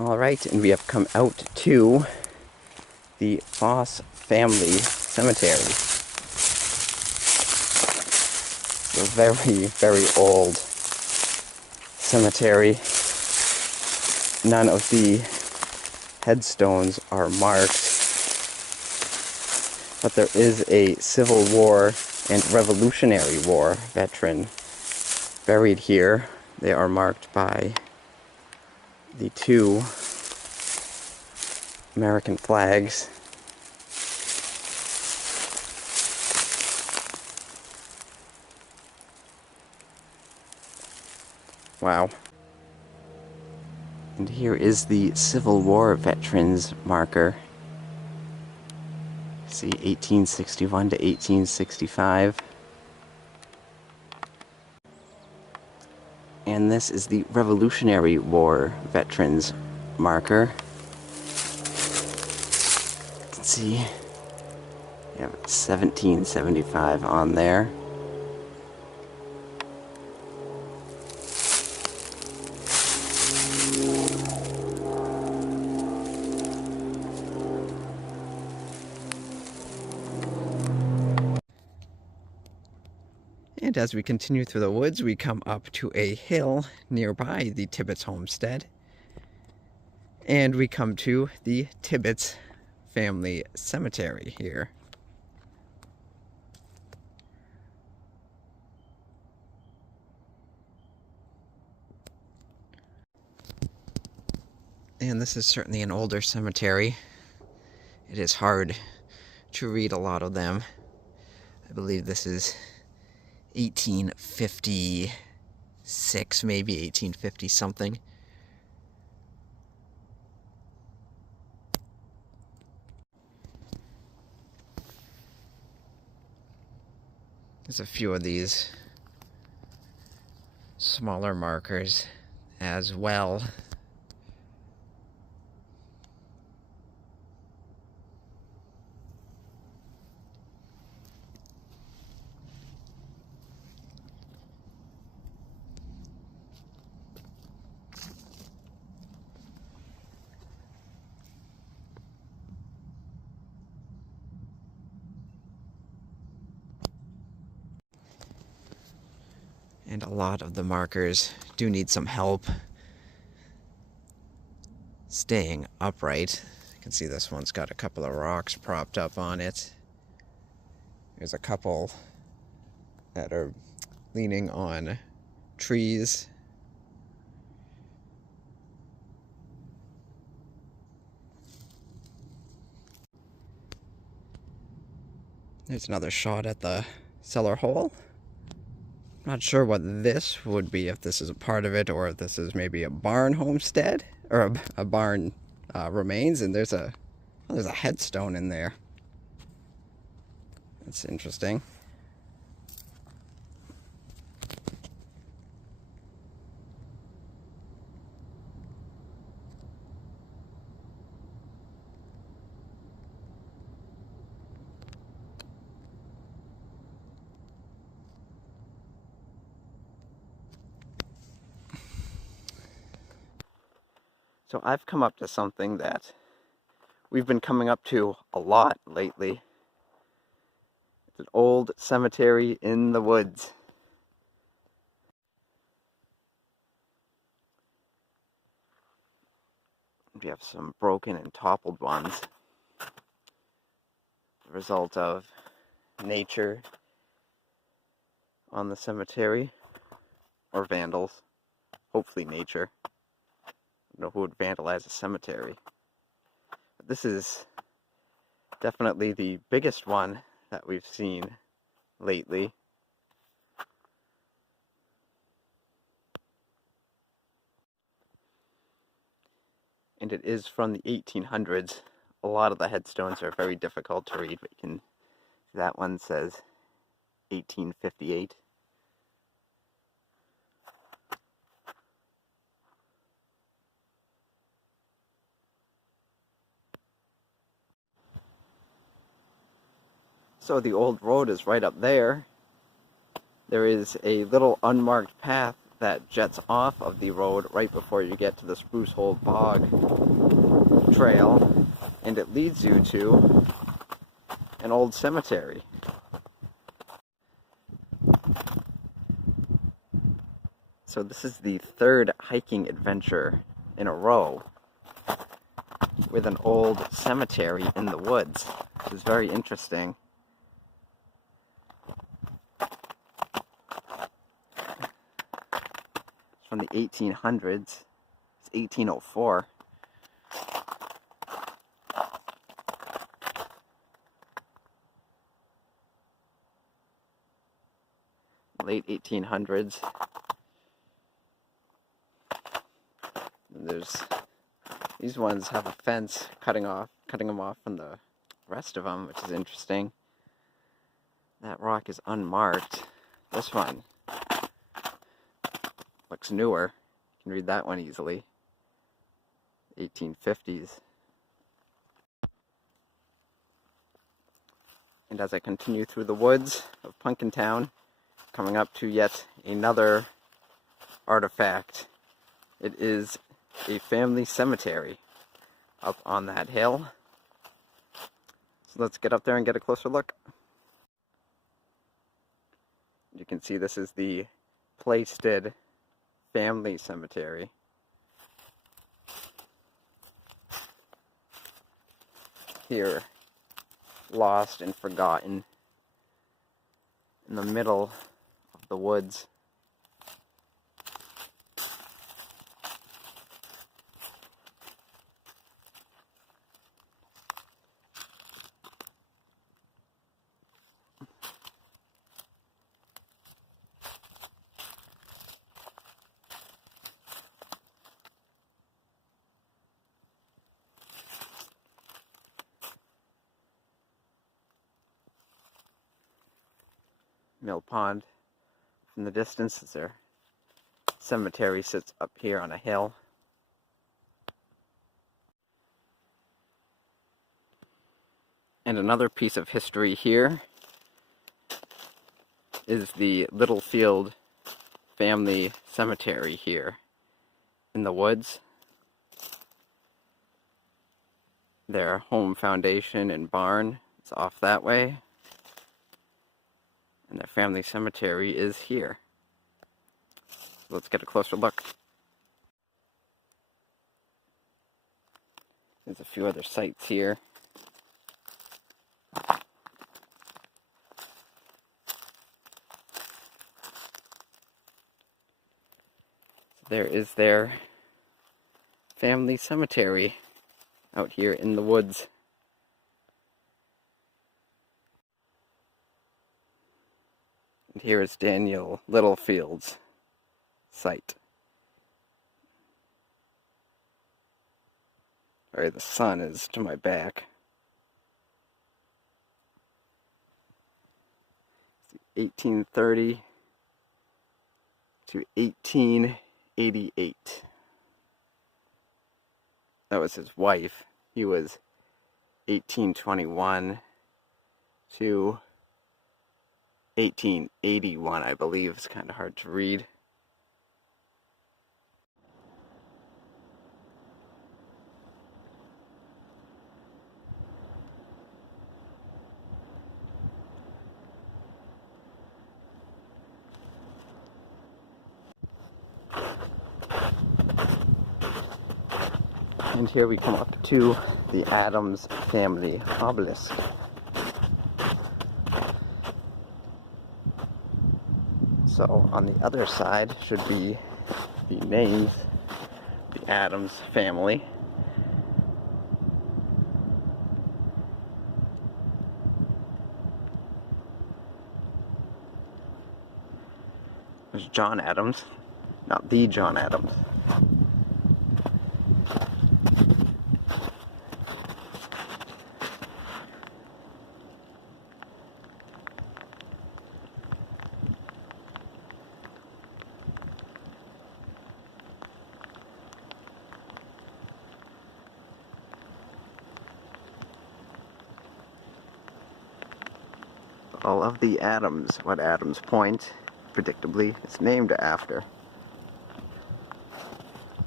Alright, and we have come out to the Foss family cemetery. It's a very, very old cemetery. None of the headstones are marked, but there is a Civil War and Revolutionary War veteran buried here. They are marked by the two American flags. Wow. And here is the Civil War veterans marker. See, 1861 to 1865. And this is the Revolutionary War veterans marker. You can see you have 1775 on there. And as we continue through the woods, we come up to a hill nearby the Tibbetts homestead. And we come to the Tibbetts family cemetery here. And this is certainly an older cemetery. It is hard to read a lot of them. I believe this is 1856, maybe 1850 something. There's a few of these smaller markers as well. And a lot of the markers do need some help staying upright. You can see this one's got a couple of rocks propped up on it. There's a couple that are leaning on trees. There's another shot at the cellar hole. Not sure what this would be, if this is a part of it or if this is maybe a barn homestead or a barn remains. And there's a headstone in there. That's interesting. So I've come up to something that we've been coming up to a lot lately. It's an old cemetery in the woods. We have some broken and toppled ones. The result of nature on the cemetery, or vandals. Hopefully nature. I don't know who would vandalize a cemetery. But this is definitely the biggest one that we've seen lately. And it is from the 1800s. A lot of the headstones are very difficult to read, but you can see that one says 1858. So the old road is right up there. There is a little unmarked path that jets off of the road right before you get to the Spruce Hole Bog trail, and it leads you to an old cemetery. So this is the third hiking adventure in a row with an old cemetery in the woods. Which is very interesting. It's from the 1800s. It's 1804. Late 1800s. And these ones have a fence cutting them off from the rest of them, which is interesting. That rock is unmarked. This one looks newer. You can read that one easily. 1850s. And as I continue through the woods of Pumpkin Town, coming up to yet another artifact. It is a family cemetery up on that hill. So let's get up there and get a closer look. You can see this is the Plaisted family cemetery. Here, lost and forgotten in the middle of the woods. Mill Pond from the distance as their cemetery sits up here on a hill. And another piece of history here is the Littlefield family cemetery here in the woods. Their home foundation and barn is off that way. And their family cemetery is here. So let's get a closer look. There's a few other sites here. There is their family cemetery out here in the woods. And here is Daniel Littlefield's site. Sorry, the sun is to my back. 1830 to 1888. That was his wife. He was 1821 to 1881, I believe. It's kind of hard to read. And here we come up to the Adams family obelisk. So on the other side should be the names, the Adams family. There's John Adams, not the John Adams. All of the Adams, what Adams Point, predictably, is named after.